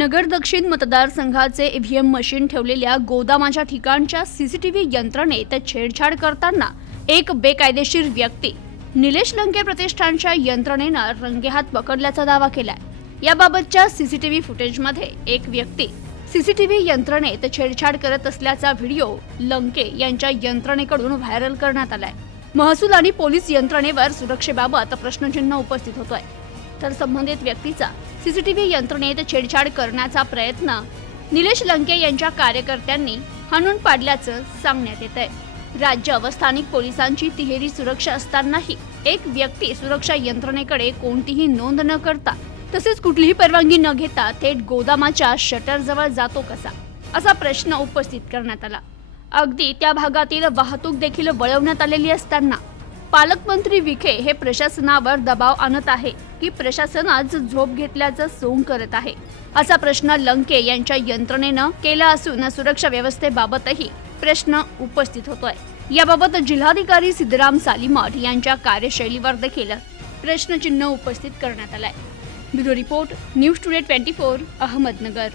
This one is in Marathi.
नगर दक्षिण मतदारसंघाचे ईव्हीएम मशीन ठेवलेल्या गोदामाच्या ठिकाणच्या सीसीटीव्ही यंत्रणेत छेडछाड करताना एक बेकायदेशीर व्यक्ती निलेश लंके प्रतिष्ठानच्या यंत्रणेनं रंगेहात पकडल्याचा दावा केलाय. याबाबतच्या सीसीटीव्ही फुटेजमध्ये एक व्यक्ती सीसीटीव्ही यंत्रणेत छेडछाड करत असल्याचा व्हिडिओ लंके यांच्या यंत्रणेकडून व्हायरल करण्यात आलाय. महसूल आणि पोलीस यंत्रणेवर सुरक्षेबाबत प्रश्नचिन्ह उपस्थित होतोय. तर संबंधित व्यक्तीचा सीसीटीव्ही यंत्रणेत छेडछाड करण्याचा प्रयत्न निलेश लंके यांच्या कार्यकर्त्यांनी हाणून पाडल्याचं सांगण्यात येत आहे राज्य व स्थानिक पोलिसांची तिहेरी सुरक्षा असतानाही एक व्यक्ती सुरक्षा यंत्रणेकडे कोणतीही नोंद न करता तसेच कुठलीही परवानगी न घेता थेट गोदामाच्या शटरजवळ जातो कसा असा प्रश्न उपस्थित करण्यात आला. अगदी त्या भागातील वाहतूक देखील वळवण्यात आलेली असताना पालकमंत्री विखे हे प्रशासनावर दबाव आणत आहे. की प्रशासनाच झोप घेतल्याचं सोंग करत आहे. असा प्रश्न लंके यांच्या यंत्रणेनं केला असून सुरक्षा व्यवस्थेबाबतही प्रश्न उपस्थित होतोय. याबाबत जिल्हाधिकारी सिद्धराम सालीमठ यांच्या कार्यशैलीवर देखील प्रश्नचिन्ह उपस्थित करण्यात आलाय. Bureau report news today twenty four Ahmednagar.